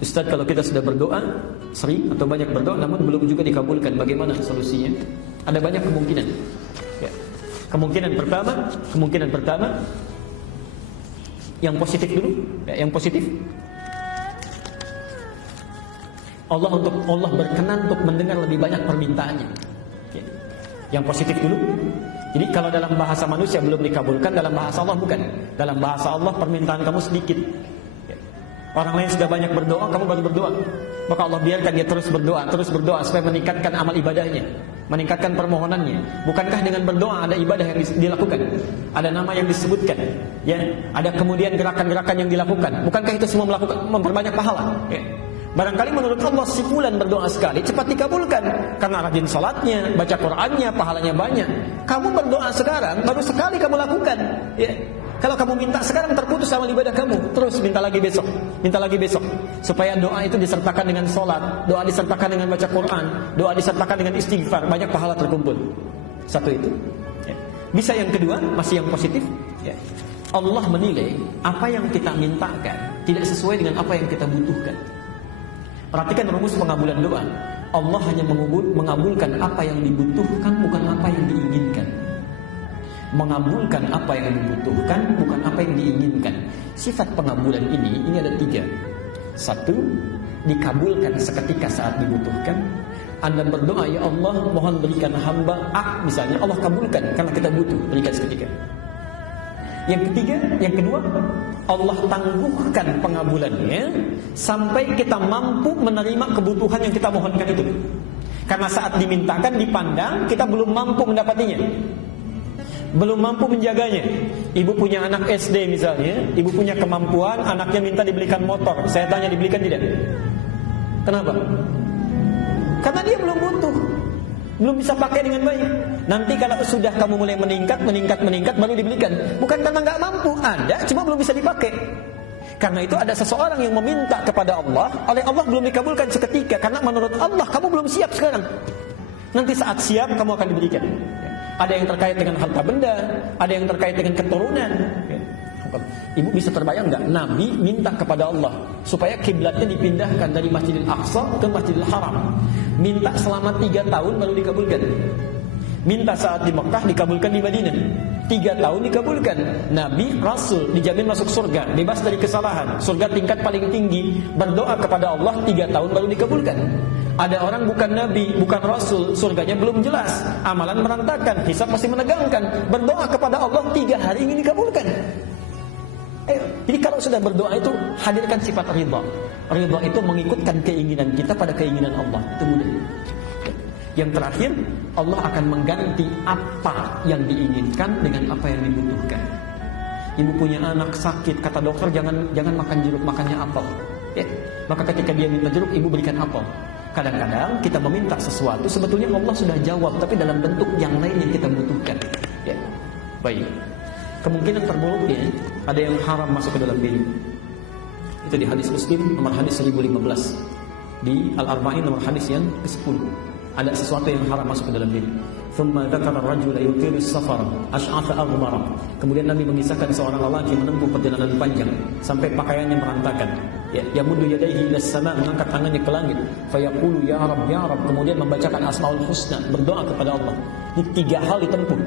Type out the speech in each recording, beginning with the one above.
Ustaz, kalau kita sudah berdoa sering atau banyak berdoa namun belum juga dikabulkan, bagaimana solusinya? Ada banyak kemungkinan. Ya. Kemungkinan pertama yang positif dulu, ya, yang positif. Allah berkenan untuk mendengar lebih banyak permintaannya. Ya. Yang positif dulu. Jadi kalau dalam bahasa manusia belum dikabulkan, dalam bahasa Allah bukan. Dalam bahasa Allah permintaan kamu sedikit. Orang lain sudah banyak berdoa, kamu baru berdoa. Maka Allah biarkan dia terus berdoa supaya meningkatkan amal ibadahnya, meningkatkan permohonannya. Bukankah dengan berdoa ada ibadah yang dilakukan? Ada nama yang disebutkan, ya. Ada kemudian gerakan-gerakan yang dilakukan. Bukankah itu semua memperbanyak pahala? Ya. Barangkali menurut Allah si fulan berdoa sekali cepat dikabulkan karena rajin salatnya, baca Qur'annya, pahalanya banyak. Kamu berdoa sekarang baru sekali kamu lakukan, ya. Kalau kamu minta sekarang terputus sama ibadah kamu, terus minta lagi besok, supaya doa itu disertakan dengan salat, doa disertakan dengan baca Quran, doa disertakan dengan istighfar, banyak pahala terkumpul. Satu itu. Ya. Bisa yang kedua, masih yang positif. Ya. Allah menilai apa yang kita mintakan tidak sesuai dengan apa yang kita butuhkan. Perhatikan rumus pengabulan doa. Allah hanya mengabulkan apa yang dibutuhkan, bukan apa yang diinginkan. Mengabulkan apa yang dibutuhkan, bukan apa yang diinginkan. Sifat pengabulan ini ada 3. 1, dikabulkan seketika saat dibutuhkan. Anda berdoa, ya Allah mohon berikan hamba A misalnya, Allah kabulkan karena kita butuh, berikan seketika. Yang kedua, Allah tangguhkan pengabulannya sampai kita mampu menerima kebutuhan yang kita mohonkan itu. Karena saat dimintakan, dipandang kita belum mampu mendapatinya, belum mampu menjaganya. Ibu punya anak SD misalnya, ibu punya kemampuan, anaknya minta dibelikan motor. Saya tanya, dibelikan tidak? Kenapa? Karena dia belum butuh, belum bisa pakai dengan baik. Nanti kalau sudah kamu mulai meningkat baru dibelikan. Bukan karena nggak mampu, ada, cuma belum bisa dipakai. Karena itu ada seseorang yang meminta kepada Allah, oleh Allah belum dikabulkan seketika, karena menurut Allah kamu belum siap sekarang. Nanti saat siap kamu akan diberikan. Ada yang terkait dengan harta benda, ada yang terkait dengan keturunan. Ibu bisa terbayang nggak? Nabi minta kepada Allah supaya kiblatnya dipindahkan dari Masjidil Aqsa ke Masjidil Haram. Minta selama 3 tahun baru dikabulkan. Minta saat di Mekah dikabulkan di Madinah. 3 tahun dikabulkan. Nabi, Rasul dijamin masuk surga, bebas dari kesalahan, surga tingkat paling tinggi. Berdoa kepada Allah 3 tahun baru dikabulkan. Ada orang bukan Nabi, bukan Rasul, surganya belum jelas, amalan merantakan, hisab masih menegangkan, berdoa kepada Allah 3 hari ini dikabulkan. Jadi kalau sudah berdoa itu hadirkan sifat ridha. Ridha itu mengikutkan keinginan kita pada keinginan Allah. Itu mudah. Yang terakhir, Allah akan mengganti apa yang diinginkan dengan apa yang dibutuhkan. Ibu punya anak sakit, kata dokter jangan makan jeruk, makannya apel. Ya. Maka ketika dia minta jeruk, ibu berikan apel. Kadang-kadang kita meminta sesuatu, sebetulnya Allah sudah jawab, tapi dalam bentuk yang lain yang kita butuhkan. Ya. Baik. Kemungkinan terburuknya ada yang haram masuk ke dalam diri. Itu di hadis Muslim nomor hadis 1015, di Al-Arba'in nomor hadis yang ke-10. Ada sesuatu yang haram masuk ke dalam diri. Thumma dzakara ar-rajula yutilu as-safara ash'atha aghbara. Kemudian Nabi mengisahkan seorang lelaki menempuh perjalanan panjang sampai pakaiannya merantakan. Ya, yamuddu yadayhi ila as-sama', mengangkat tangannya ke langit. Fa yaqulu ya Rabb, kemudian membacakan Asmaul Husna, berdoa kepada Allah. Ini 3 hal ditempuh.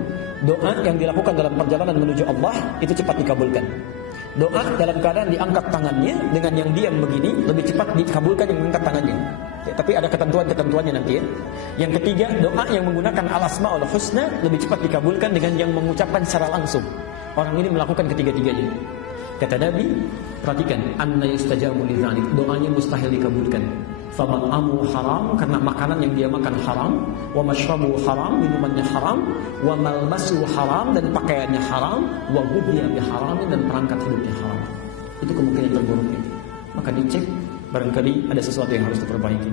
Doa yang dilakukan dalam perjalanan menuju Allah itu cepat dikabulkan. Doa dalam keadaan diangkat tangannya dengan yang diam begini lebih cepat dikabulkan yang mengangkat tangannya. Ya, tapi ada ketentuan-ketentuannya nanti ya. Yang ketiga, doa yang menggunakan al-asmaul husna lebih cepat dikabulkan dengan yang mengucapkan secara langsung. Orang ini melakukan ketiga-tiganya. Kata Nabi, perhatikan, anna yustajabu lidzalik, doanya mustahil dikabulkan. Famat'amu haram, karena makanan yang dia makan haram, wa mashrabu haram, minumannya haram, wa malbasu haram, dan pakaiannya haram, wa ghudhiya bi haram, dan perangkat hidupnya haram. Itu kemungkinan terburuknya. Maka dicek, barangkali ada sesuatu yang harus diperbaiki.